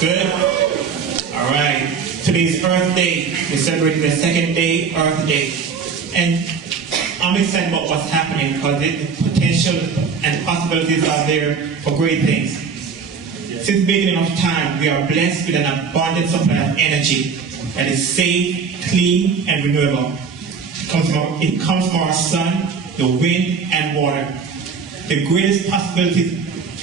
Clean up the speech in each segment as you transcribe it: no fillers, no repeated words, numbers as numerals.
Good? All right. Today's Earth Day. We're celebrating the second day, Earth Day. And I'm excited about what's happening because the potential and the possibilities are there for great things. Since the beginning of time, we are blessed with an abundant supply of energy that is safe, clean, and renewable. It comes from our sun, the wind, and water. The greatest possibilities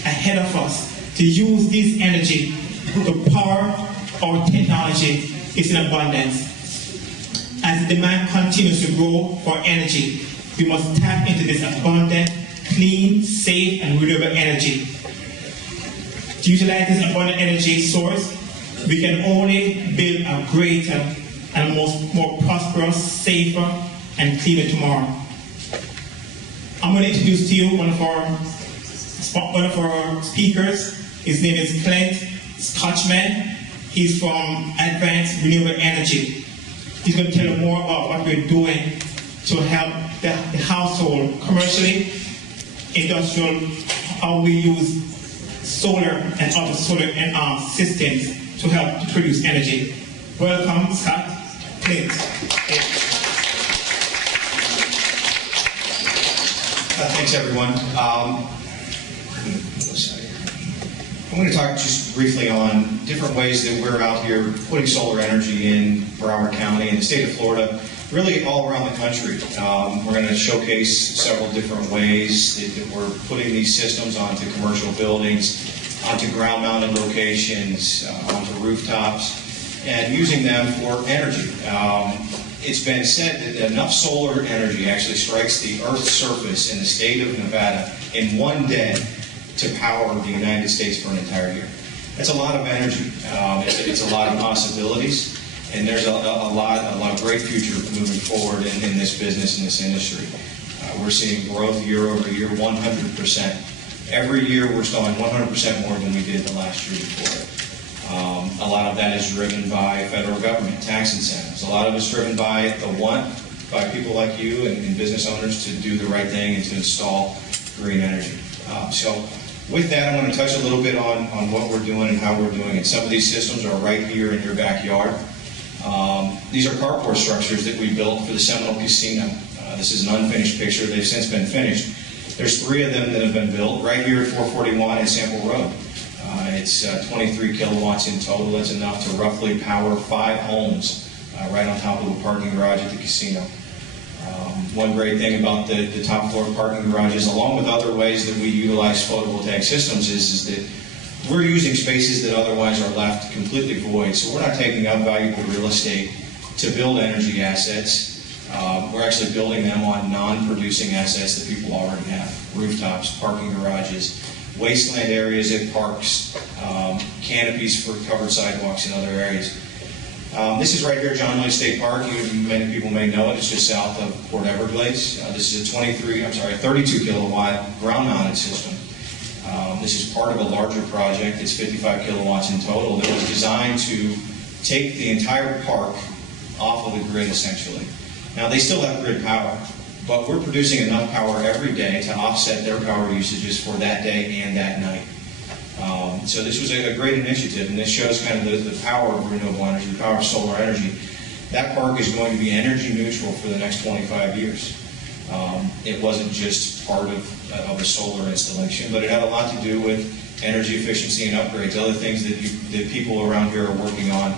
ahead of us to use this energy to power our technology is in abundance. As the demand continues to grow for energy, we must tap into this abundant, clean, safe, and renewable energy. To utilize this abundant energy source, we can only build a greater and more prosperous, safer, and cleaner tomorrow. I'm going to introduce to you one of our speakers. His name is Clint Scotchman. He's from Advanced Renewable Energy. He's going to tell you more about what we're doing to help the household, commercially, industrial, how we use solar and other solar systems to help to produce energy. Welcome, Scott. Clint. Thanks, everyone. I'm going to talk just briefly on different ways that we're out here putting solar energy in Broward County and the state of Florida, really all around the country. We're going to showcase several different ways that we're putting these systems onto commercial buildings, onto ground-mounted locations, onto rooftops, and using them for energy. It's been said that enough solar energy actually strikes the Earth's surface in the state of Nevada in one day to power the United States for an entire year. That's a lot of energy. It's a lot of possibilities, and there's a lot of great future moving forward in this business, in this industry. We're seeing growth year over year, 100%. Every year we're installing 100% more than we did the last year before. A lot of that is driven by federal government, tax incentives. A lot of it's driven by the want by people like you and business owners to do the right thing and to install green energy. So with that, I'm going to touch a little bit on what we're doing and how we're doing it. Some of these systems are right here in your backyard. These are carport structures that we built for the Seminole Casino. This is an unfinished picture. They've since been finished. There's 3 of them that have been built right here at 441 and Sample Road. It's 23 kilowatts in total. That's enough to roughly power 5 homes right on top of the parking garage at the casino. One great thing about the top floor parking garages, along with other ways that we utilize photovoltaic systems, is that we're using spaces that otherwise are left completely void. So we're not taking up valuable real estate to build energy assets. We're actually building them on non-producing assets that people already have. Rooftops, parking garages, wasteland areas at parks, canopies for covered sidewalks in other areas. This is right here at John Lewis State Park. Many people may know it. It's just south of Port Everglades. This is a 32 kilowatt ground-mounted system. This is part of a larger project. It's 55 kilowatts in total that was designed to take the entire park off of the grid, essentially. Now, they still have grid power, but we're producing enough power every day to offset their power usages for that day and that night. So this was a great initiative, and this shows kind of the power of renewable energy, the power of solar energy. That park is going to be energy neutral for the next 25 years. It wasn't just part of a solar installation, but it had a lot to do with energy efficiency and upgrades, other things that people around here are working on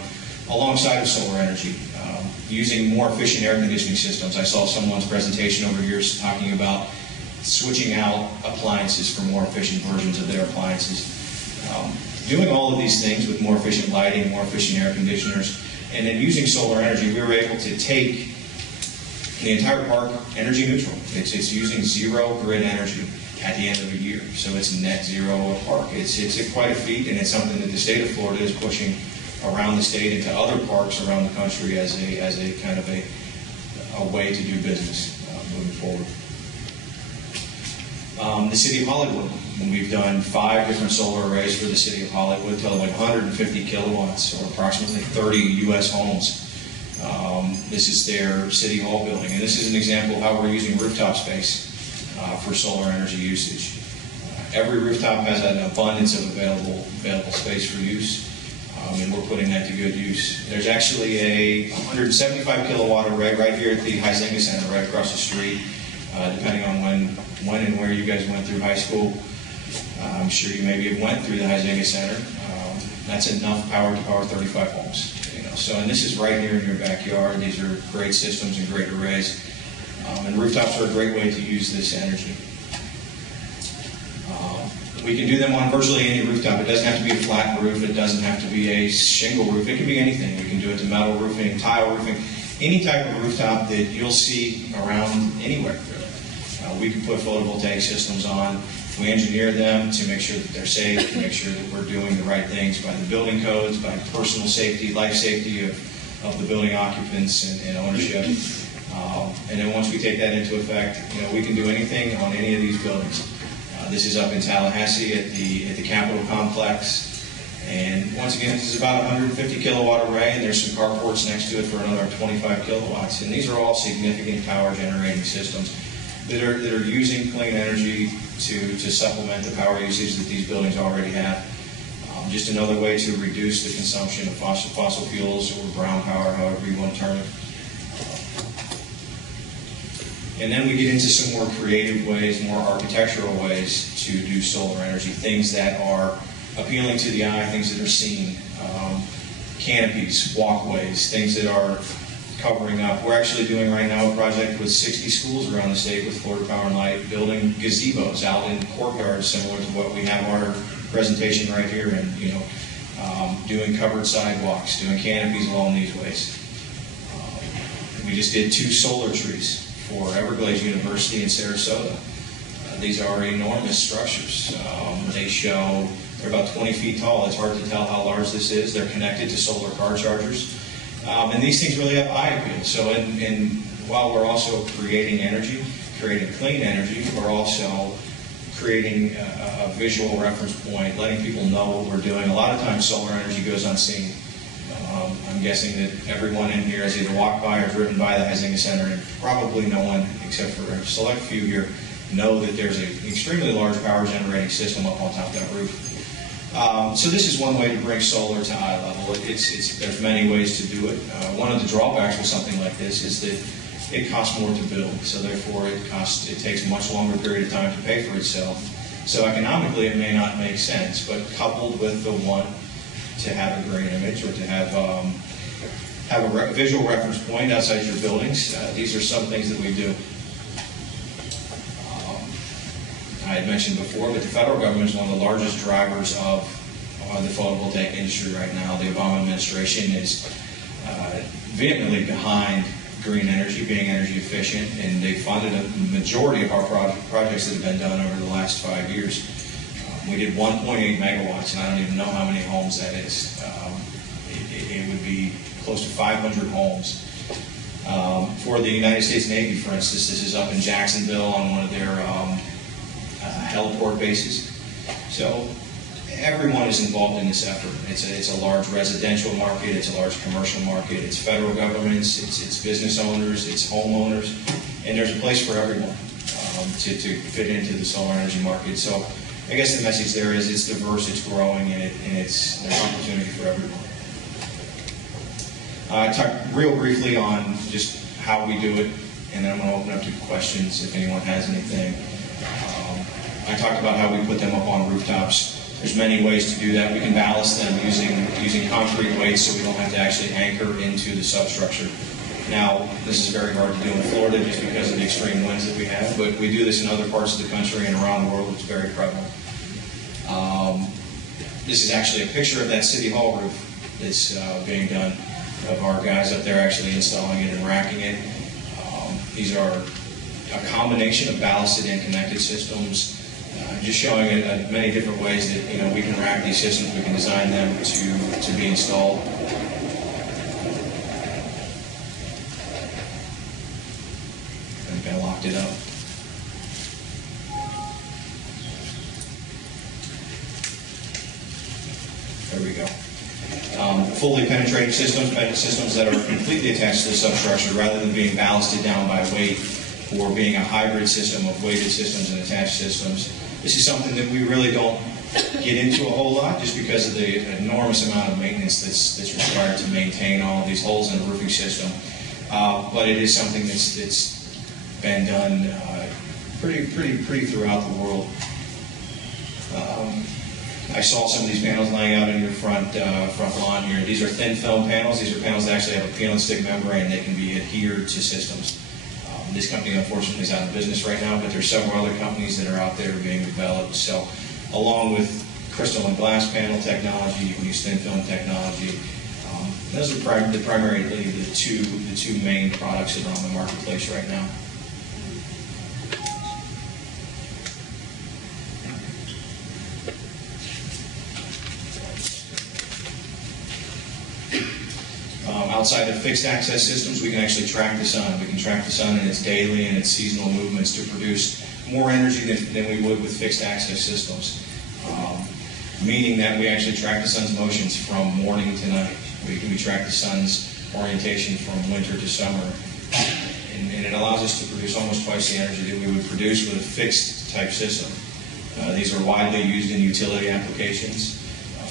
alongside of solar energy. Using more efficient air conditioning systems. I saw someone's presentation over here talking about switching out appliances for more efficient versions of their appliances. Doing all of these things with more efficient lighting, more efficient air conditioners, and then using solar energy, we were able to take the entire park energy neutral. It's using zero grid energy at the end of the year, so it's net zero a park. It's quite a feat, and it's something that the state of Florida is pushing around the state into other parks around the country as a kind of a way to do business moving forward. The City of Hollywood, and we've done 5 different solar arrays for the City of Hollywood, totaling 150 kilowatts, or approximately 30 U.S. homes. This is their City Hall building, and this is an example of how we're using rooftop space for solar energy usage. Every rooftop has an abundance of available space for use. and we're putting that to good use. There's actually a 175 kilowatt array right here at the Huizenga Center, right across the street. Depending on when and where you guys went through high school, I'm sure you maybe have went through the Huizenga Center. That's enough power to power 35 homes. So, and this is right here in your backyard. These are great systems and great arrays. And rooftops are a great way to use this energy. We can do them on virtually any rooftop. It doesn't have to be a flat roof. It doesn't have to be a shingle roof. It can be anything. We can do it to metal roofing, tile roofing, any type of rooftop that you'll see around anywhere, really. We can put photovoltaic systems on. We engineer them to make sure that they're safe, to make sure that we're doing the right things by the building codes, by personal safety, life safety of the building occupants and ownership. And then once we take that into effect, we can do anything on any of these buildings. This is up in Tallahassee at the Capitol Complex. And once again, this is about a 150 kilowatt array, and there's some carports next to it for another 25 kilowatts. And these are all significant power generating systems that are using clean energy to supplement the power usage that these buildings already have. Just another way to reduce the consumption of fossil fuels or brown power, however you want to term it. And then we get into some more creative ways, more architectural ways to do solar energy, things that are appealing to the eye, things that are seen, canopies, walkways, things that are covering up. We're actually doing right now a project with 60 schools around the state with Florida Power and Light, building gazebos out in courtyards similar to what we have our presentation right here, and doing covered sidewalks, doing canopies along these ways. We just did 2 solar trees for Everglades University in Sarasota. These are enormous structures. They're about 20 feet tall. It's hard to tell how large this is. They're connected to solar car chargers. And these things really have eye appeal. So while we're also creating energy, creating clean energy, we're also creating a visual reference point, letting people know what we're doing. A lot of times solar energy goes unseen. I'm guessing that everyone in here has either walked by or driven by the Huizenga Center, and probably no one, except for a select few here, know that there's an extremely large power generating system up on top of that roof. So this is one way to bring solar to eye level. There's many ways to do it. One of the drawbacks with something like this is that it costs more to build, so therefore it takes a much longer period of time to pay for itself. So economically it may not make sense, but coupled with the want to have a green image or to have a visual reference point outside your buildings, these are some things that we do. I had mentioned before, but the federal government is one of the largest drivers of the photovoltaic industry right now. The Obama administration is vehemently behind green energy, being energy efficient, and they funded a majority of our projects that have been done over the last 5 years. We did 1.8 megawatts, and I don't even know how many homes that is. It would be close to 500 homes. For the United States Navy, for instance, this is up in Jacksonville on one of their heliport bases. So everyone is involved in this effort. It's a large residential market, it's a large commercial market, it's federal governments, it's business owners, it's homeowners, and there's a place for everyone to fit into the solar energy market. So I guess the message there is it's diverse, it's growing, and there's opportunity for everyone. I talked real briefly on just how we do it, and then I'm going to open up to questions if anyone has anything. I talked about how we put them up on rooftops. There's many ways to do that. We can ballast them using concrete weights so we don't have to actually anchor into the substructure. Now, this is very hard to do in Florida just because of the extreme winds that we have, but we do this in other parts of the country and around the world. It's very prevalent. This is actually a picture of that City Hall roof that's being done, of our guys up there actually installing it and racking it. These are a combination of ballasted and connected systems, just showing many different ways that we can rack these systems, we can design them to be installed. I think I locked it up. There we go. Fully penetrating systems that are completely attached to the substructure rather than being ballasted down by weight or being a hybrid system of weighted systems and attached systems. This is something that we really don't get into a whole lot just because of the enormous amount of maintenance that's required to maintain all of these holes in the roofing system. But it is something that's been done pretty throughout the world. I saw some of these panels laying out in your front lawn here. These are thin film panels. These are panels that actually have a peel and stick membrane that can be adhered to systems. This company, unfortunately, is out of business right now, but there's several other companies that are out there being developed. So, along with crystalline glass panel technology, you can use thin film technology. Those are primarily the two main products that are on the marketplace right now. Outside of fixed access systems, we can actually track the sun. We can track the sun in its daily and its seasonal movements to produce more energy than we would with fixed access systems. Meaning that we actually track the sun's motions from morning to night. We track the sun's orientation from winter to summer. And it allows us to produce almost twice the energy that we would produce with a fixed type system. These are widely used in utility applications.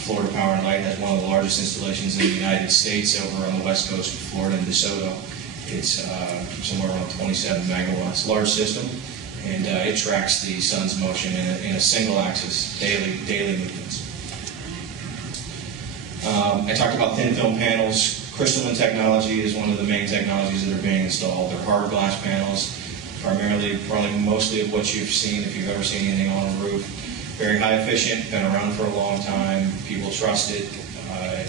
Florida Power and Light has one of the largest installations in the United States over on the west coast of Florida in DeSoto. It's somewhere around 27 megawatts, large system, and it tracks the sun's motion in a single axis, daily movements. I talked about thin film panels. Crystalline technology is one of the main technologies that are being installed. They're hard glass panels, probably mostly of what you've seen if you've ever seen anything on a roof. Very high efficient, been around for a long time, people trust it,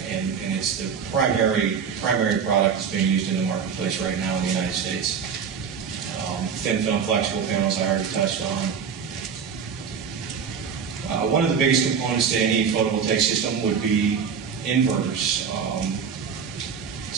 and it's the primary product that's being used in the marketplace right now in the United States. Thin film flexible panels I already touched on. One of the biggest components to any photovoltaic system would be inverters.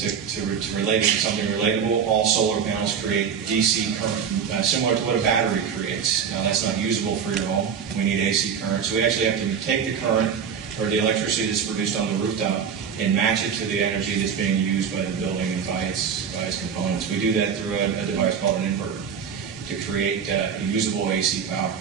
To relate it to something relatable, all solar panels create DC current, similar to what a battery creates. Now that's not usable for your home. We need AC current. So we actually have to take the current or the electricity that's produced on the rooftop and match it to the energy that's being used by the building and by its components. We do that through a device called an inverter to create usable AC power.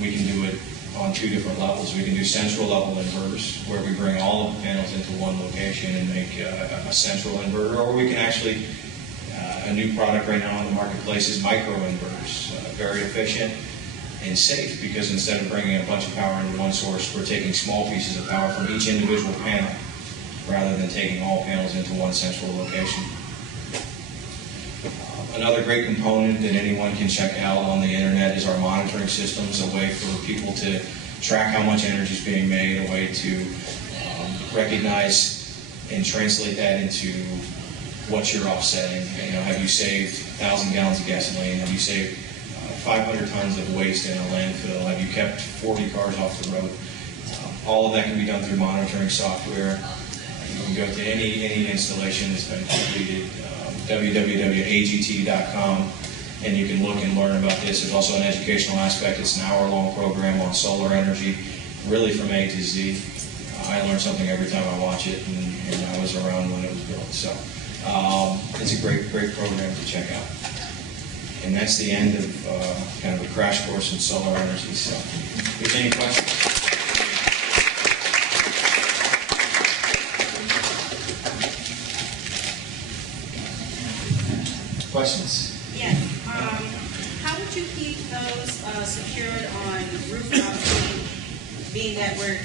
We can do it on two different levels. We can do central level inverters where we bring all of the panels into one location and make a central inverter, or we can actually, a new product right now on the marketplace is micro inverters. Very efficient and safe because instead of bringing a bunch of power into one source, we're taking small pieces of power from each individual panel rather than taking all panels into one central location. Another great component that anyone can check out on the internet is our monitoring systems, a way for people to track how much energy is being made, a way to recognize and translate that into what you're offsetting. You know, have you saved 1,000 gallons of gasoline? Have you saved 500 tons of waste in a landfill? Have you kept 40 cars off the road? All of that can be done through monitoring software. You can go to any installation that's been completed. www.agt.com, and you can look and learn about this. There's also an educational aspect. It's an hour-long program on solar energy, really from A to Z. I learn something every time I watch it, and I was around when it was built. So it's a great program to check out. And that's the end of kind of a crash course in solar energy. So, if there's any questions? Questions? Yes. How would you keep those secured on rooftops, being that we're,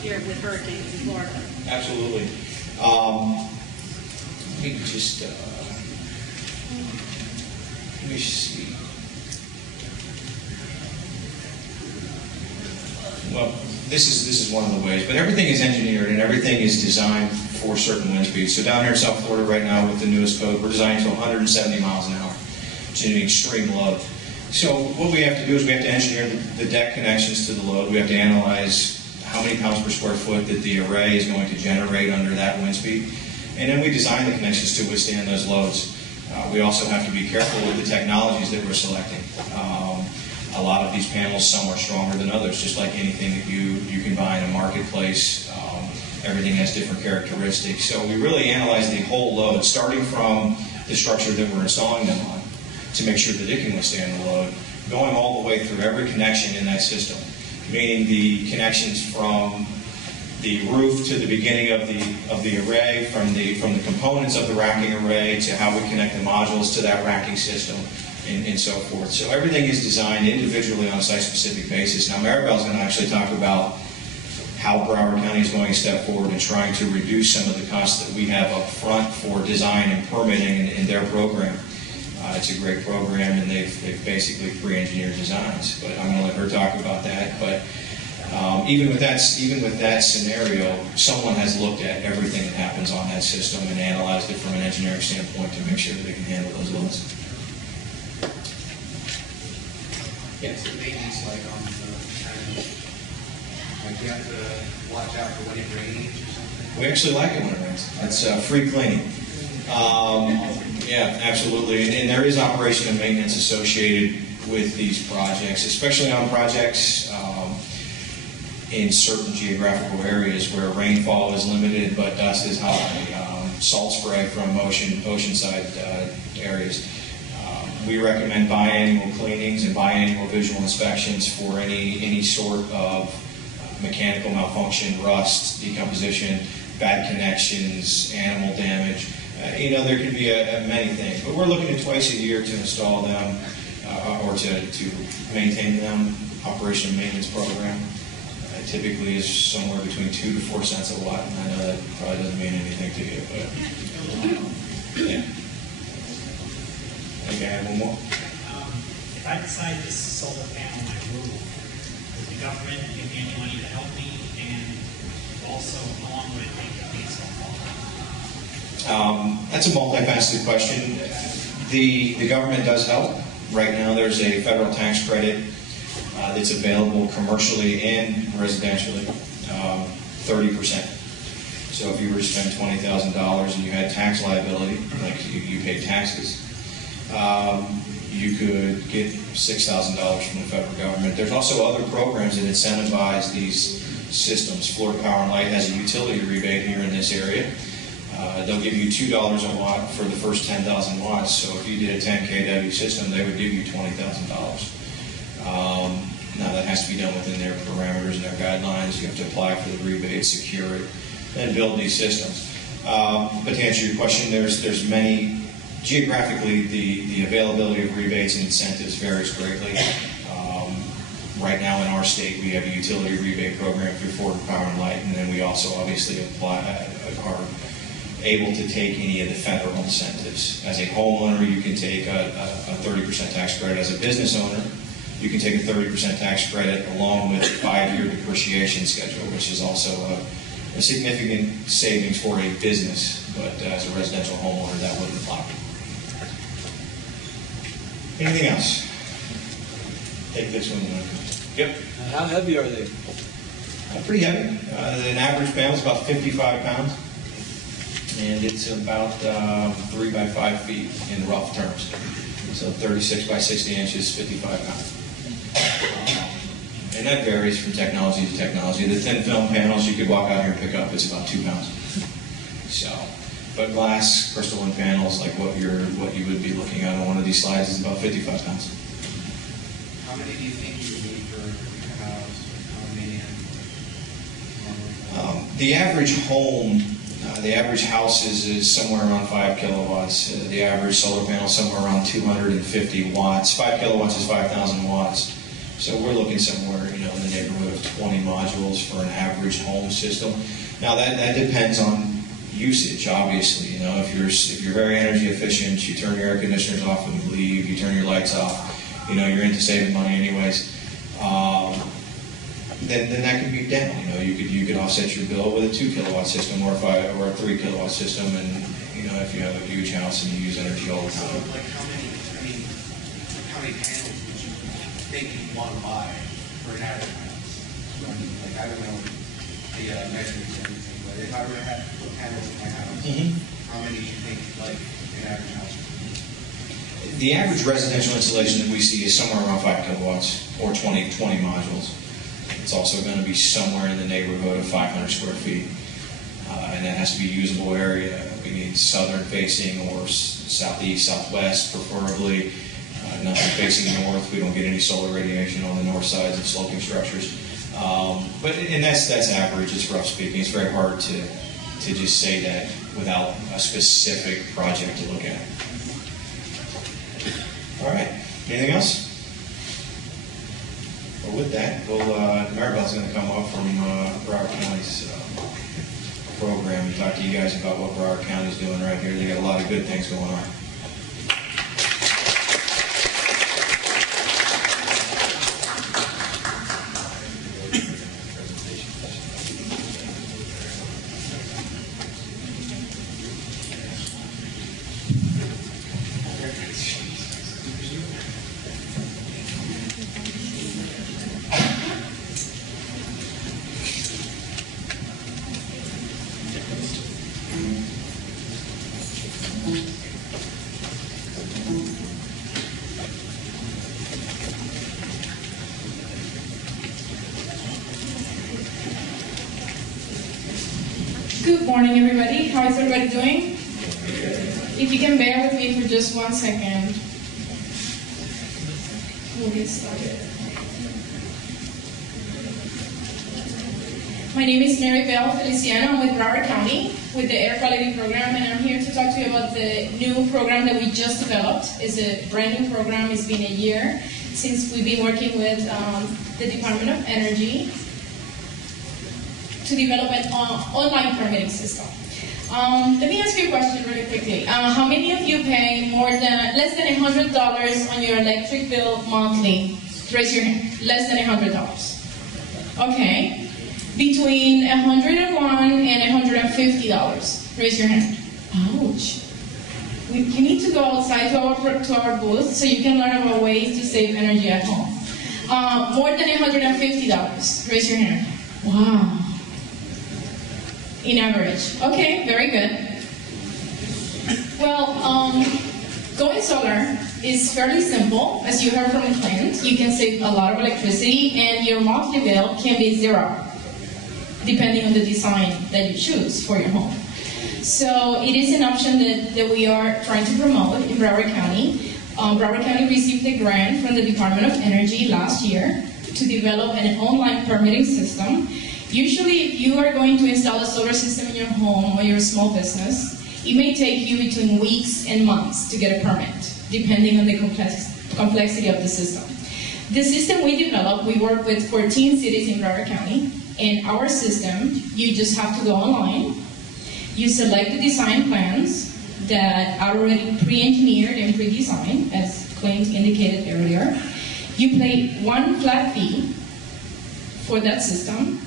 here with hurricanes in Florida? Absolutely. Let me see. Well, this is one of the ways, but everything is engineered and everything is designed for certain wind speeds. So down here in South Florida right now with the newest code, we're designing to 170 miles an hour, which is an extreme load. So what we have to do is we have to engineer the deck connections to the load. We have to analyze how many pounds per square foot that the array is going to generate under that wind speed. And then we design the connections to withstand those loads. We also have to be careful with the technologies that we're selecting. A lot of these panels, some are stronger than others, just like anything that you can buy in a marketplace. Everything has different characteristics. So we really analyze the whole load, starting from the structure that we're installing them on, to make sure that it can withstand the load, going all the way through every connection in that system, meaning the connections from the roof to the beginning of the array, from the components of the racking array to how we connect the modules to that racking system, and so forth. So everything is designed individually on a site-specific basis. Now, Maribel's going to actually talk about how Broward County is going a step forward in trying to reduce some of the costs that we have up front for design and permitting in their program. It's a great program, and they've basically pre-engineered designs. But I'm going to let her talk about that. But even with that scenario, someone has looked at everything that happens on that system and analyzed it from an engineering standpoint to make sure that they can handle those loads. Yes, the maintenance like on the like you have to watch out for when it rains or something. We actually like it when it rains. It's free cleaning. Yeah, absolutely. And there is operation and maintenance associated with these projects, especially on projects in certain geographical areas where rainfall is limited but dust is high. Salt spray from oceanside areas. We recommend biannual cleanings and biannual visual inspections for any sort of mechanical malfunction, rust, decomposition, bad connections, animal damage. There can be many things, but we're looking at twice a year to install them or to maintain them. Operation and maintenance program typically is somewhere between 2 to 4 cents a watt, and I know that probably doesn't mean anything to you, but yeah. I think I have one more. If I decide to solar panel my roof, does the government give me any money to help me? And also, how long would it take to install? That's a multifaceted question. The government does help. Right now, there's a federal tax credit that's available commercially and residentially, 30%. So if you were to spend $20,000 and you had tax liability, like you paid taxes, you could get $6,000 from the federal government. There's also other programs that incentivize these systems. Florida Power and Light has a utility rebate here in this area. They'll give you $2 a watt for the first 10,000 watts. So if you did a 10 kW system, they would give you $20,000. Now that has to be done within their parameters and their guidelines. You have to apply for the rebate, secure it, and build these systems. But to answer your question, there's many. Geographically, the availability of rebates and incentives varies greatly. Right now in our state, we have a utility rebate program through Florida Power and Light, and then we also obviously are able to take any of the federal incentives. As a homeowner, you can take a 30% tax credit. As a business owner, you can take a 30% tax credit along with a 5-year depreciation schedule, which is also a significant savings for a business, but as a residential homeowner, that wouldn't apply. Anything else? Take this one. Yep. How heavy are they? Pretty heavy. An average panel is about 55 pounds, and it's about 3 by 5 feet in rough terms. So 36 by 60 inches, 55 pounds. And that varies from technology to technology. The thin film panels you could walk out here and pick up, it's about 2 pounds. So, but glass, crystalline panels, like what you would be looking at on one of these slides, is about 55 pounds. How many do you think you would need for a house? How many? The average home, the average house is somewhere around 5 kilowatts. The average solar panel is somewhere around 250 watts. 5 kilowatts is 5,000 watts. So we're looking somewhere, in the neighborhood of 20 modules for an average home system. Now that depends on usage, obviously. If you're very energy efficient, you turn your air conditioners off when you leave, you turn your lights off, you're into saving money anyways. Then that could be down. You could offset your bill with a 2 kilowatt system or a 3 kilowatt system, and if you have a huge house and you use energy all the So, time. like, how many panels would you think you'd want to buy for an average house? Like, I don't know the measurements or anything, but if I were to have to put panels in my house, how many do you think, like, an average house would be? The average residential installation that we see is somewhere around 5 kilowatts or 20 modules. It's also going to be somewhere in the neighborhood of 500 square feet. And that has to be usable area. We need southern facing or southeast, southwest, preferably. nothing facing north. We don't get any solar radiation on the north sides of sloping structures. And that's average. It's rough speaking. It's very hard to just say that without a specific project to look at. All right. Anything else? Well, with that, Maribel's going to come up from Broward County's program and talk to you guys about what Broward County's doing right here. They got a lot of good things going on. Good morning, everybody. How is everybody doing? If you can bear with me for just 1 second, we'll get started. My name is Maribel Feliciano. I'm with Broward County with the Air Quality Program, and I'm here to talk to you about the new program that we just developed. It's a brand new program. It's been a year since we've been working with the Department of Energy to develop an online permitting system. Let me ask you a question really quickly. How many of you pay less than $100 on your electric bill monthly? Raise your hand. Less than $100. Okay. Between $101 and $150. Raise your hand. Ouch. You need to go outside to our booth so you can learn about ways to save energy at home. More than $150. Raise your hand. Wow. In average. Okay, very good. Well, going solar is fairly simple. As you heard from Clint, you can save a lot of electricity and your monthly bill can be zero, depending on the design that you choose for your home. So it is an option that we are trying to promote in Broward County. Broward County received a grant from the Department of Energy last year to develop an online permitting system. Usually, if you are going to install a solar system in your home or your small business, it may take you between weeks and months to get a permit, depending on the complexity of the system. The system we developed, we work with 14 cities in Broward County. In our system, you just have to go online. You select the design plans that are already pre-engineered and pre-designed, as Clint indicated earlier. You pay one flat fee for that system.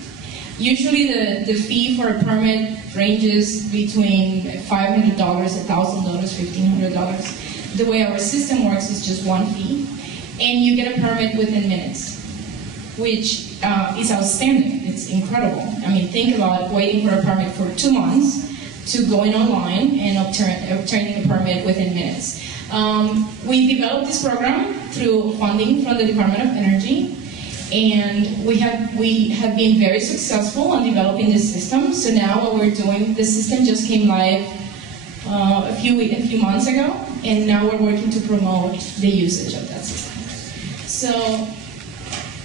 Usually the fee for a permit ranges between $500, $1,000, $1,500. The way our system works is just one fee, and you get a permit within minutes, which is outstanding. It's incredible. I mean, think about waiting for a permit for 2 months to going online and obtaining a permit within minutes. We developed this program through funding from the Department of Energy. And we have been very successful in developing this system. So now what we're doing, the system just came live a few months ago, and now we're working to promote the usage of that system. So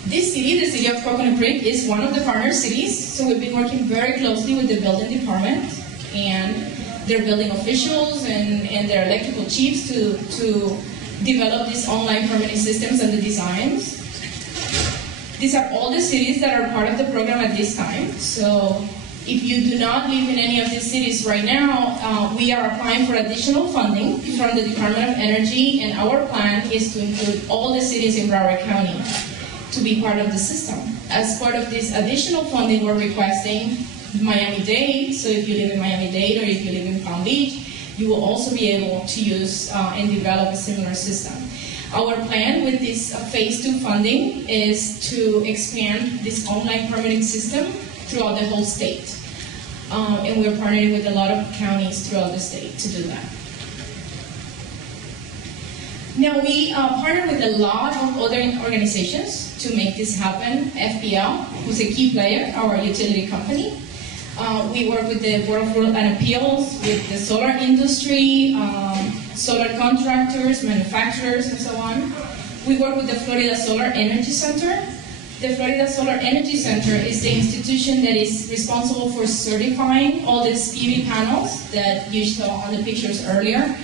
this city, the city of Coconut Creek, is one of the partner cities. So we've been working very closely with the building department and their building officials and their electrical chiefs to develop these online permitting systems and the designs. These are all the cities that are part of the program at this time. So if you do not live in any of these cities right now, we are applying for additional funding from the Department of Energy, and our plan is to include all the cities in Broward County to be part of the system. As part of this additional funding, we're requesting Miami-Dade. So if you live in Miami-Dade or if you live in Palm Beach, you will also be able to use and develop a similar system. Our plan with this phase 2 funding is to expand this online permitting system throughout the whole state. And we're partnering with a lot of counties throughout the state to do that. Now we partner with a lot of other organizations to make this happen. FPL, who's a key player, our utility company. We work with the Board of Rural and Appeals, with the solar industry, solar contractors, manufacturers, and so on. We work with the Florida Solar Energy Center. The Florida Solar Energy Center is the institution that is responsible for certifying all the PV panels that you saw on the pictures earlier.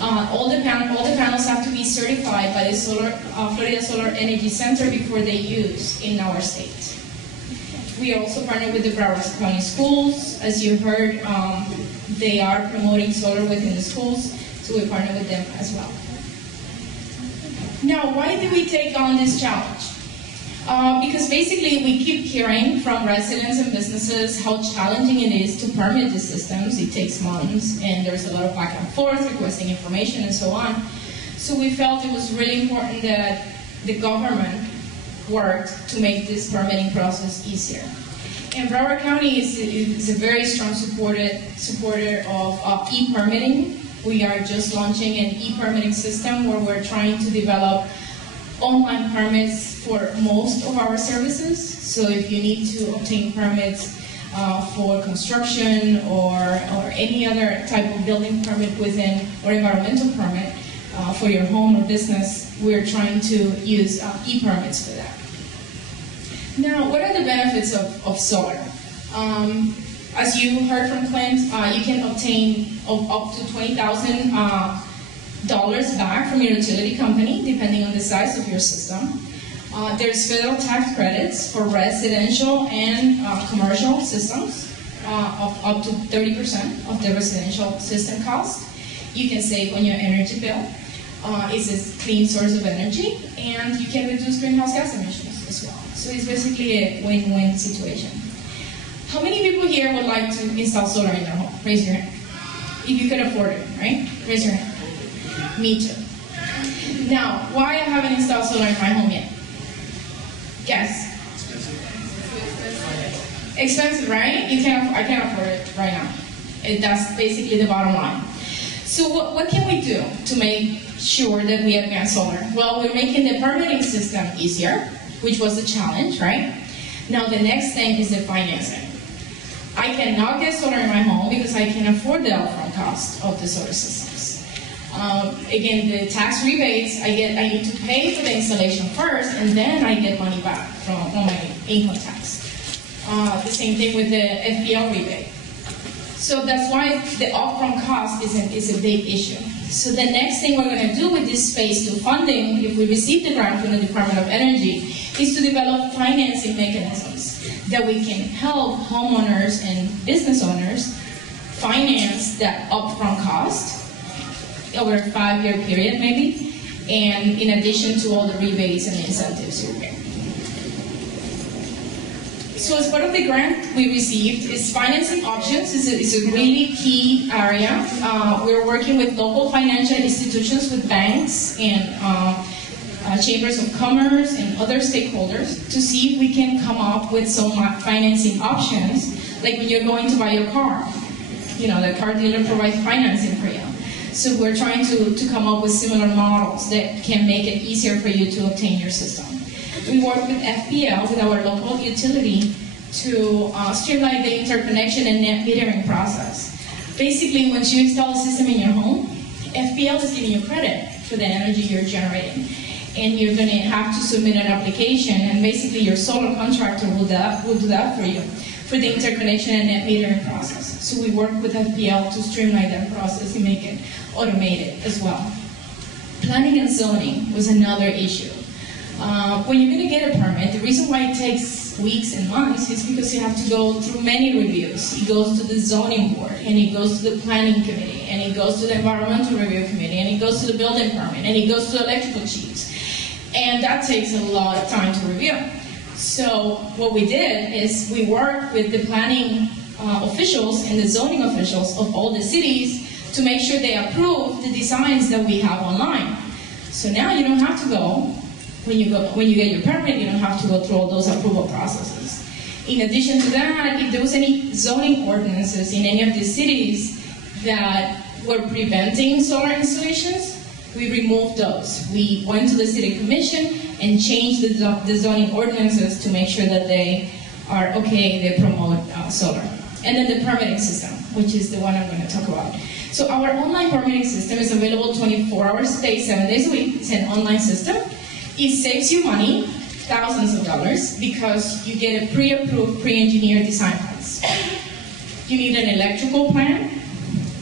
All the panels have to be certified by the Florida Solar Energy Center before they use in our state. We also partner with the Broward County Schools. As you heard, they are promoting solar within the schools, so we partner with them as well. Now, why did we take on this challenge? Because basically we keep hearing from residents and businesses how challenging it is to permit the systems. It takes months, and there's a lot of back and forth, requesting information and so on. So we felt it was really important that the government worked to make this permitting process easier. And Broward County is a very strong supporter of e-permitting. We are just launching an e-permitting system where we're trying to develop online permits for most of our services. So if you need to obtain permits for construction or any other type of building permit within, or environmental permit for your home or business, we're trying to use e-permits for that. Now, what are the benefits of solar? As you heard from Clint, you can obtain up to $20,000 back from your utility company, depending on the size of your system. There's federal tax credits for residential and commercial systems of up to 30% of the residential system cost. You can save on your energy bill. It's a clean source of energy, and you can reduce greenhouse gas emissions as well. So it's basically a win-win situation. How many people here would like to install solar in their home? Raise your hand. If you could afford it, right? Raise your hand. Me too. Now, why I haven't installed solar in my home yet? Guess. Expensive, right? I can't afford it right now. That's basically the bottom line. So what can we do to make sure that we advance solar? Well, we're making the permitting system easier, which was a challenge, right? Now the next thing is the financing. I cannot get solar in my home because I can afford the upfront cost of the solar systems. Again, the tax rebates, I need to pay for the installation first, and then I get money back from my income tax. The same thing with the FPL rebate. So that's why the upfront cost is a big issue. So the next thing we're going to do with this phase 2 funding, if we receive the grant from the Department of Energy, is to develop financing mechanisms that we can help homeowners and business owners finance that upfront cost over a 5-year period maybe, and in addition to all the rebates and incentives you get. So as part of the grant we received is financing options. It's a really key area. We're working with local financial institutions, with banks and chambers of commerce and other stakeholders to see if we can come up with some financing options, like when you're going to buy your car. You know, the car dealer provides financing for you. So we're trying to come up with similar models that can make it easier for you to obtain your system. We work with FPL, with our local utility, to streamline the interconnection and net metering process. Basically, once you install a system in your home, FPL is giving you credit for the energy you're generating. And you're going to have to submit an application, and basically your solar contractor will do that for you, for the interconnection and net metering process. So we work with FPL to streamline that process and make it automated as well. Planning and zoning was another issue. When you're going to get a permit, the reason why it takes weeks and months is because you have to go through many reviews. It goes to the zoning board, and it goes to the planning committee, and it goes to the environmental review committee, and it goes to the building permit, and it goes to electrical chiefs. And that takes a lot of time to review. So what we did is we worked with the planning officials and the zoning officials of all the cities to make sure they approve the designs that we have online. So now you don't have to go, when you get your permit, you don't have to go through all those approval processes. In addition to that, if there was any zoning ordinances in any of the cities that were preventing solar installations, we removed those. We went to the city commission and changed the zoning ordinances to make sure that they are okay, they promote solar. And then the permitting system, which is the one I'm going to talk about. So our online permitting system is available 24 hours a day, 7 days a week. It's an online system. It saves you money, thousands of dollars, because you get a pre-approved, pre-engineered design plans. You need an electrical plan,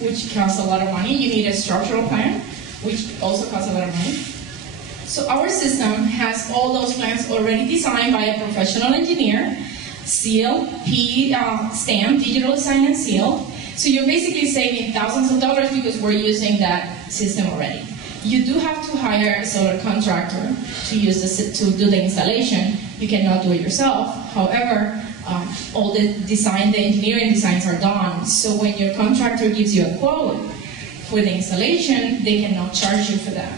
which costs a lot of money. You need a structural plan, which also costs a lot of money. So our system has all those plans already designed by a professional engineer, sealed, stamped, digital design and sealed. So you're basically saving thousands of dollars because we're using that system already. You do have to hire a solar contractor to use to do the installation. You cannot do it yourself. However, all the engineering designs are done. So when your contractor gives you a quote for the installation, they cannot charge you for that.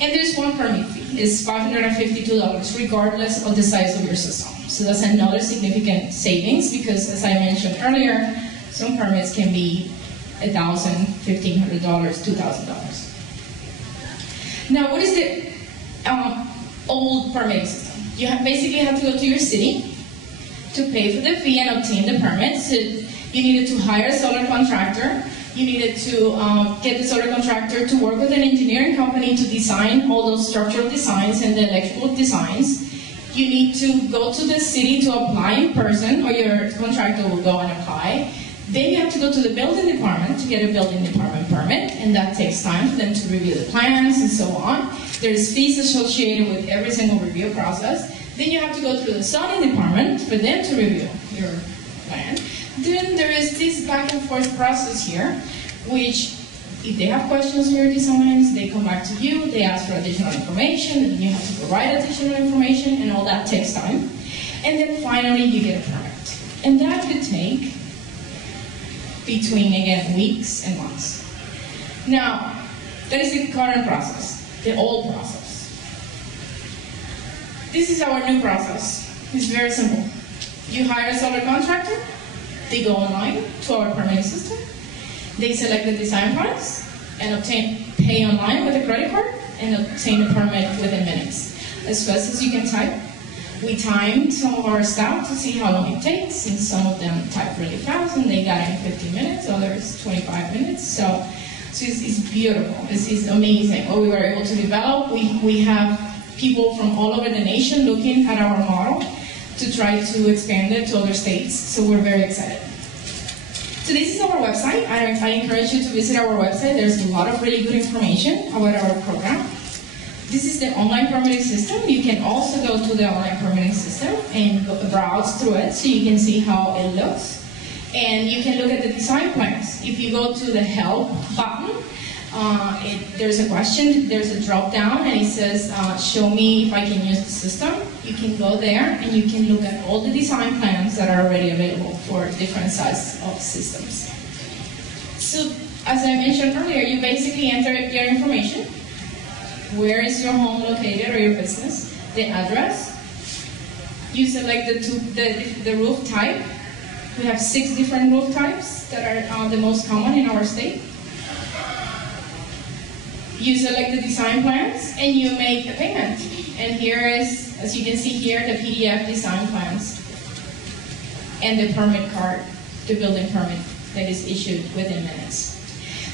And there's one permit fee. It's $552 regardless of the size of your system. So that's another significant savings because, as I mentioned earlier, some permits can be $1,000, $1,500, $2,000. Now, what is the old permitting system? You basically have to go to your city to pay for the fee and obtain the permit. So you needed to hire a solar contractor. You needed to get the solar contractor to work with an engineering company to design all those structural designs and the electrical designs. You need to go to the city to apply in person, or your contractor will go and apply. Then you have to go to the building department to get a building department permit, and that takes time for them to review the plans and so on. There's fees associated with every single review process. Then you have to go through the zoning department for them to review your plan. Then there is this back and forth process here, which if they have questions on your designs, they come back to you, they ask for additional information, and you have to provide additional information, and all that takes time. And then finally you get a permit. And that could take between, again, weeks and months. Now, that is the current process, the old process. This is our new process. It's very simple. You hire a solar contractor, they go online to our permitting system, they select the design plans, and pay online with a credit card, and obtain a permit within minutes. As fast as you can type. We timed some of our staff to see how long it takes, and some of them type really fast, and they got it in 15 minutes, others 25 minutes. So it's beautiful. It's amazing what we were able to develop. We have people from all over the nation looking at our model to try to expand it to other states. So we're very excited. So this is our website. I encourage you to visit our website. There's a lot of really good information about our program. This is the online permitting system. You can also go to the online permitting system and browse through it so you can see how it looks. And you can look at the design plans. If you go to the help button, there's a question, there's a drop down, and it says, show me if I can use the system. You can go there and you can look at all the design plans that are already available for different sizes of systems. So, as I mentioned earlier, you basically enter your information. Where is your home located or your business? The address. You select the roof type. We have 6 different roof types that are the most common in our state. You select the design plans and you make a payment. And here is, as you can see here, the PDF design plans and the permit card, the building permit that is issued within minutes.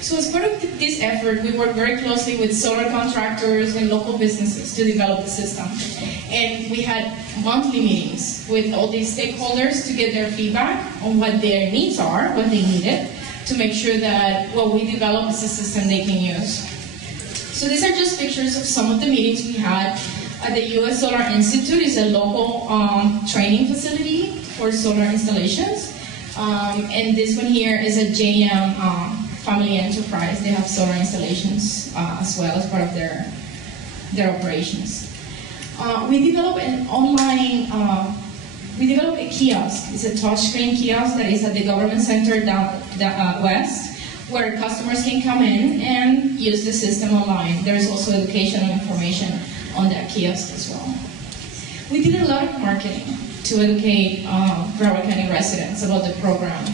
So as part of this effort, we work very closely with solar contractors and local businesses to develop the system. And we had monthly meetings with all these stakeholders to get their feedback on what their needs are, what they needed, to make sure that what we develop is a system they can use. So these are just pictures of some of the meetings we had at the U.S. Solar Institute. It's a local training facility for solar installations. And this one here is a JM family enterprise. They have solar installations as well as part of their operations. We developed an online, we developed a kiosk. It's a touchscreen kiosk that is at the government center down west, where customers can come in and use the system online. There's also educational information on that kiosk as well. We did a lot of marketing to educate Broward County residents about the program.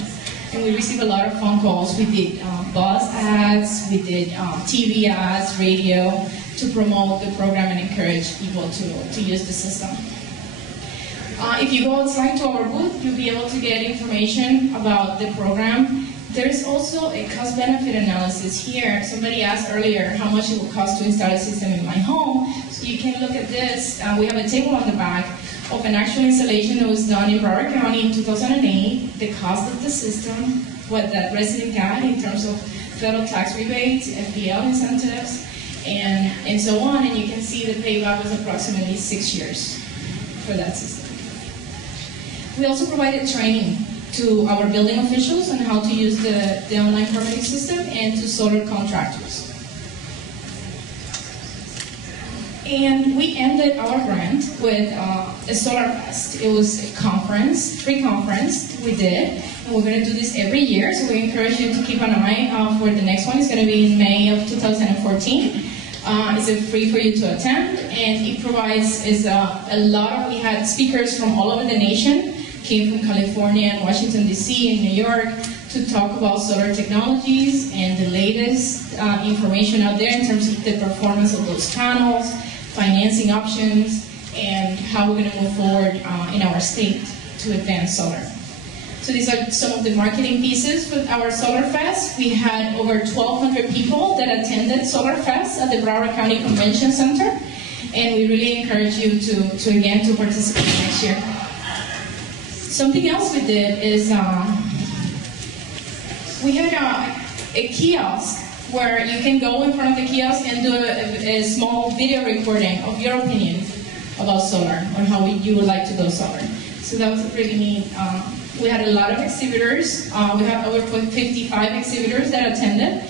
And we received a lot of phone calls. We did bus ads, we did TV ads, radio, to promote the program and encourage people to use the system. If you go outside to our booth, you'll be able to get information about the program. There is also a cost-benefit analysis here. Somebody asked earlier how much it would cost to install a system in my home. So you can look at this. We have a table on the back of an actual installation that was done in Broward County in 2008, the cost of the system, what that resident got in terms of federal tax rebates, FPL incentives, and so on. And you can see the payback was approximately 6 years for that system. We also provided training to our building officials on how to use the online permitting system and to solar contractors. And we ended our grant with a Solar Fest. It was a conference, free conference we did, and we're going to do this every year, so we encourage you to keep an eye for the next one. It's going to be in May of 2014. It's free for you to attend, and it provides we had speakers from all over the nation, came from California and Washington, D.C. and New York to talk about solar technologies and the latest information out there in terms of the performance of those panels, financing options, and how we're going to move forward in our state to advance solar. So these are some of the marketing pieces for our Solar Fest. We had over 1,200 people that attended Solar Fest at the Broward County Convention Center, and we really encourage you to participate next year. Something else we did is we had a kiosk where you can go in front of the kiosk and do a small video recording of your opinion about solar or how you would like to go solar. So that was pretty neat. We had a lot of exhibitors. We have over 55 exhibitors that attended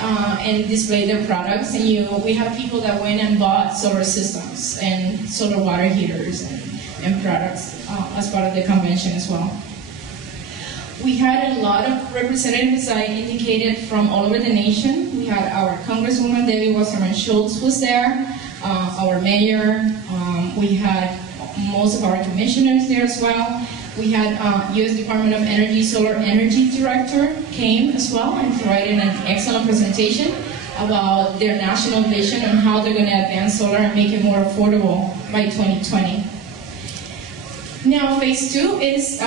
and displayed their products. And we have people that went and bought solar systems and solar water heaters and products as part of the convention as well. We had a lot of representatives, I indicated, from all over the nation. We had our Congresswoman Debbie Wasserman Schultz was there, our mayor. We had most of our commissioners there as well. We had U.S. Department of Energy Solar Energy Director came as well and provided an excellent presentation about their national vision on how they're going to advance solar and make it more affordable by 2020. Now, phase 2 is,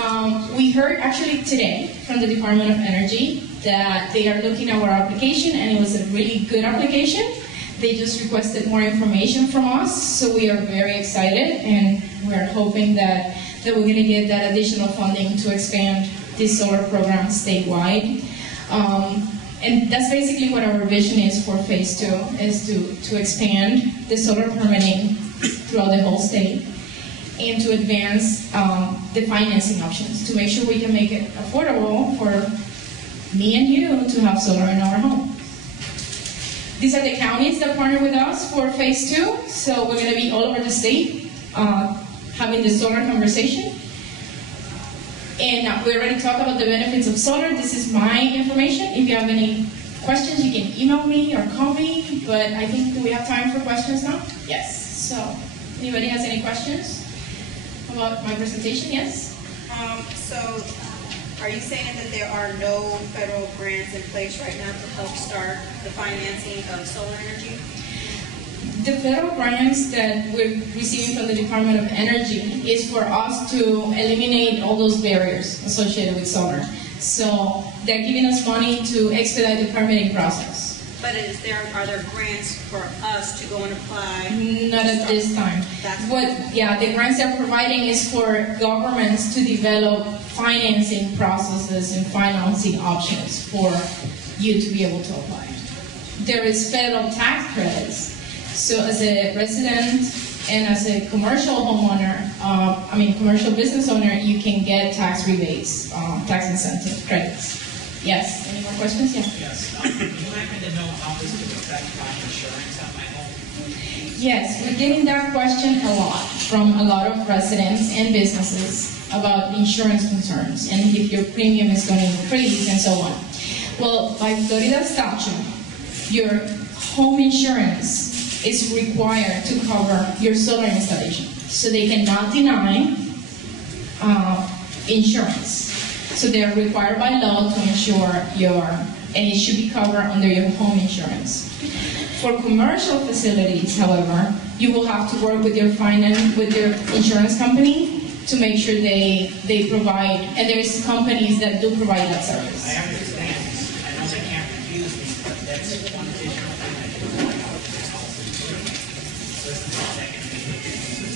we heard actually today from the Department of Energy that they are looking at our application, and it was a really good application. They just requested more information from us, so we are very excited, and we are hoping that we're going to get that additional funding to expand this solar program statewide. And that's basically what our vision is for phase 2, is to expand the solar permitting throughout the whole state, and to advance the financing options, to make sure we can make it affordable for me and you to have solar in our home. These are the counties that partner with us for phase 2, so we're going to be all over the state having the solar conversation. And we already talked about the benefits of solar. This is my information. If you have any questions, you can email me or call me, but I think, do we have time for questions now? Yes. So, anybody has any questions about my presentation? Yes? So, are you saying that there are no federal grants in place right now to help start the financing of solar energy? The federal grants that we're receiving from the Department of Energy is for us to eliminate all those barriers associated with solar. So they're giving us money to expedite the permitting process. But are there grants for us to go and apply? Not at this time. The grants they're providing is for governments to develop financing processes and financing options for you to be able to apply. There is federal tax credits. So as a resident and as a commercial homeowner, commercial business owner, you can get tax rebates, tax incentive credits. Yes, any more questions? Yeah. Yes. Would you like me to know how this could affect my insurance on my home? Yes, we're getting that question a lot from a lot of residents and businesses about insurance concerns and if your premium is going to increase and so on. Well, by Florida statute, your home insurance is required to cover your solar installation. So they cannot deny insurance. So they are required by law to insure and it should be covered under your home insurance. For commercial facilities, however, you will have to work with your insurance company to make sure they provide, and there's companies that do provide that service. I understand one additional thing that you would like to also do. So this is the second thing as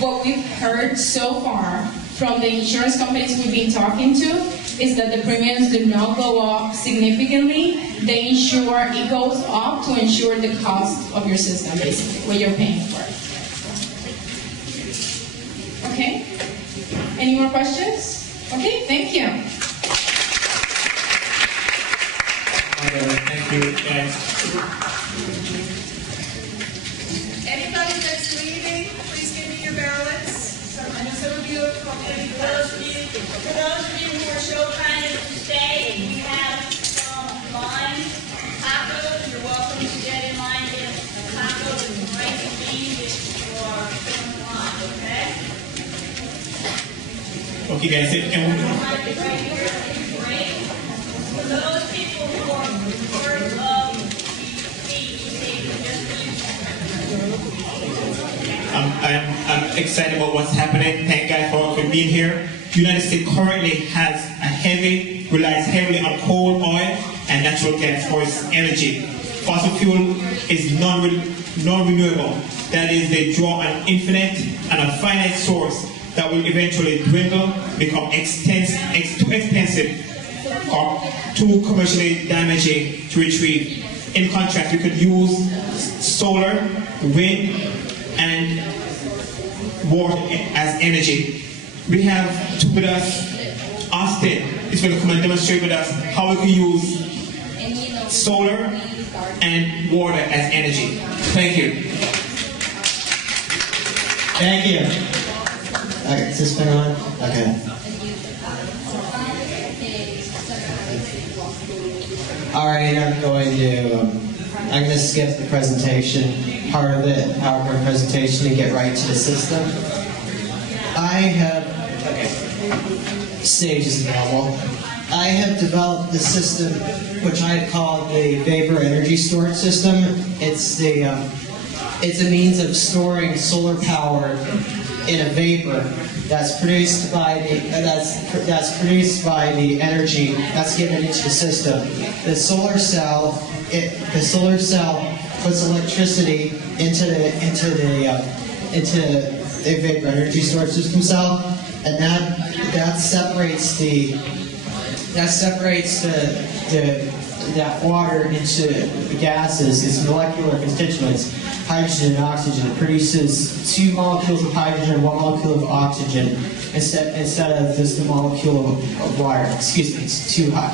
well. What we've heard so far from the insurance companies we've been talking to is that the premiums do not go up significantly. They insure, it goes up to insure the cost of your system, basically, what you're paying for. Okay? Any more questions? Okay, thank you. Thank you, guys. Anybody that's leaving, please give me your ballots. I know some of you are probably, for those of you who are so kind as to stay, we have some lime tacos. You're welcome to get in line, get a taco and rice and beans if you are in line, okay? Okay, guys, can we, Right here, great. For those people who are part of the AEC, just I'm excited about what's happening. Thank God for being here. The United States currently relies heavily on coal, oil, and natural gas for its energy. Fossil fuel is non-renewable. That is, they draw an infinite and a finite source that will eventually dwindle, become too expensive, or too commercially damaging to retrieve. In contrast, we could use solar, wind, and water as energy. We have with us Austin is going to come and demonstrate with us how we can use solar and water as energy. Thank you. Thank you. Okay, is this been on? Okay. All right, I'm going to skip the presentation part of it, PowerPoint presentation, and get right to the system. I have, stage is available. I have developed the system, which I call the Vapor Energy Storage System. It's a means of storing solar power in a vapor that's produced by the energy that's given into the system. The solar cell puts electricity into the vapor energy storage system cell, and that separates that water into the gases, its molecular constituents, hydrogen and oxygen. It produces 2 molecules of hydrogen and 1 molecule of oxygen instead of just a molecule of water. Excuse me, it's too hot.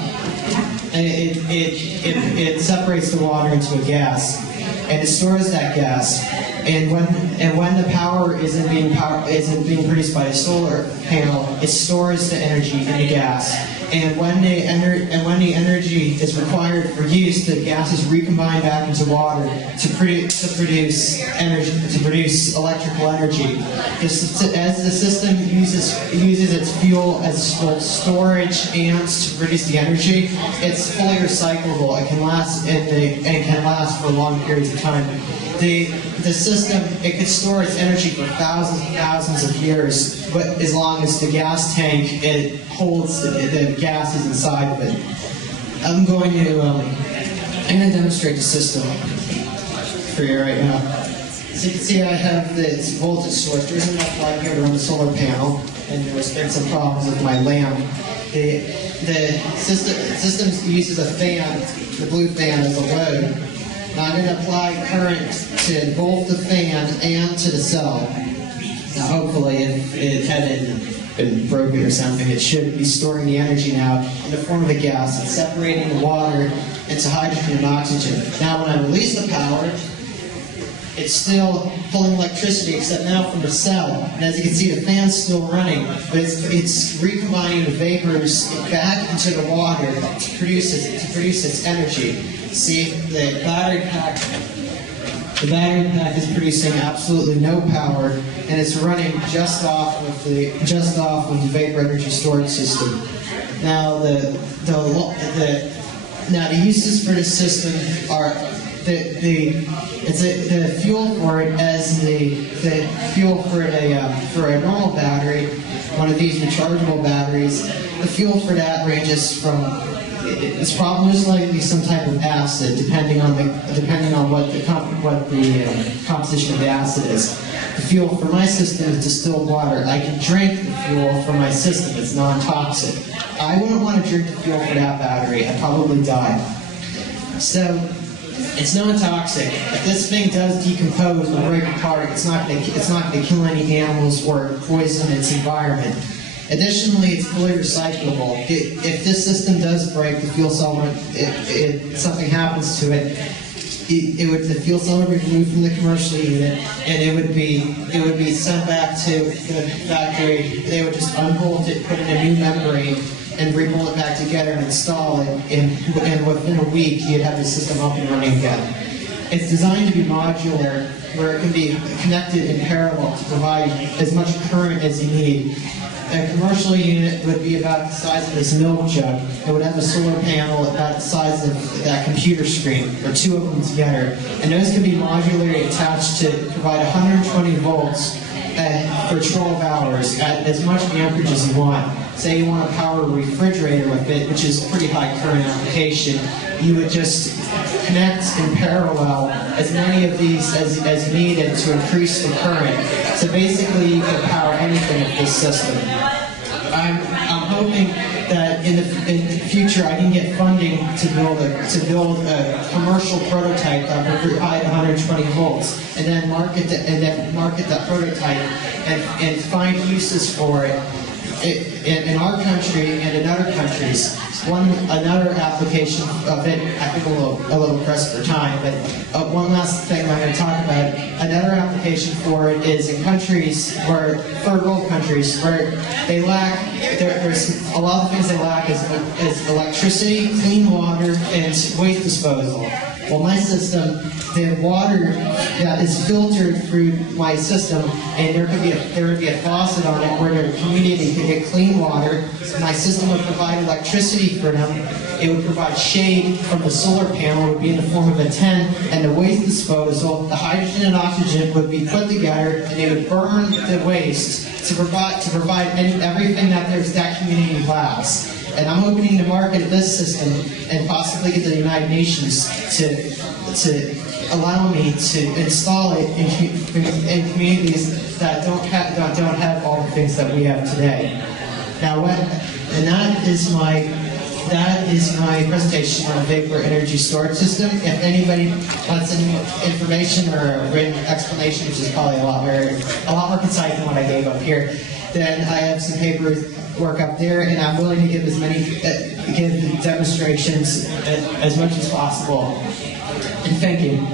And it separates the water into a gas, and it stores that gas. And when the power isn't being produced by a solar panel, it stores the energy in the gas. And when the energy is required for use, the gas is recombined back into water to produce energy, to produce electrical energy. As the system uses its fuel as both storage and to produce the energy, it's fully recyclable. It can last for long periods of time. The system, it could store its energy for thousands and thousands of years, but as long as the gas tank, it holds the gases inside of it. I'm going to demonstrate the system for you right now. As you can see, I have this voltage source. There isn't enough light here to run the solar panel, and there's been some problems with my lamp. The system uses a fan, the blue fan, as a load. Now I'm going to apply current to both the fan and to the cell. Now hopefully, if it hadn't been broken or something, it should be storing the energy now in the form of a gas. It's separating the water into hydrogen and oxygen. Now when I release the power, it's still pulling electricity, except now from the cell. And as you can see, the fan's still running, but it's recombining the vapors back into the water to produce its energy. See, the battery pack is producing absolutely no power, and it's running just off of the vapor energy storage system. Now the uses for this system are the fuel for it as the fuel for a normal battery, one of these rechargeable batteries. The fuel for that ranges from it's probably most likely some type of acid, depending on what the composition of the acid is. The fuel for my system is distilled water. I can drink the fuel from my system. It's non-toxic. I wouldn't want to drink the fuel for that battery. I'd probably die. So it's non-toxic. If this thing does decompose or break apart, it's not going to kill any animals or poison its environment. Additionally, it's fully recyclable. If this system does break, the fuel cell, something happens to it, the fuel cell would be removed from the commercial unit, and it would be sent back to the factory. They would just unbolt it, put in a new membrane, and rebolt it back together and install it. And within a week, you'd have the system up and running again. It's designed to be modular, where it can be connected in parallel to provide as much current as you need. A commercial unit would be about the size of this milk jug. It would have a solar panel about the size of that computer screen, or two of them together. And those can be modularly attached to provide 120 volts for 12 hours at as much amperage as you want. Say you want to power a refrigerator with it, which is a pretty high current application, you would just connect in parallel as many of these as needed to increase the current. So basically you can power anything with this system. I'm hoping that in the future I can get funding to build a commercial prototype that will provide 120 volts, and then market that prototype and find uses for it in our country and in other countries. Another application of it, I think a little pressed for time, but one last thing I'm going to talk about. Another application for it is in countries third world countries, where they lack, there's a lot of things they lack is electricity, clean water, and waste disposal. Well, my system, the water that is filtered through my system, and there would be a faucet on it where the community could get clean water. My system would provide electricity for them. It would provide shade from the solar panel. It would be in the form of a tent, and the waste disposal, the hydrogen and oxygen would be put together, and they would burn the waste to provide everything that community lacks. And I'm hoping to market this system and possibly get the United Nations to allow me to install it in communities that don't have all the things that we have today. Now, that is my presentation on a vapor energy storage system. If anybody wants any information or a written explanation, which is probably a lot more concise than what I gave up here, then I have some paperwork up there, and I'm willing to give give demonstrations as much as possible. And thank you.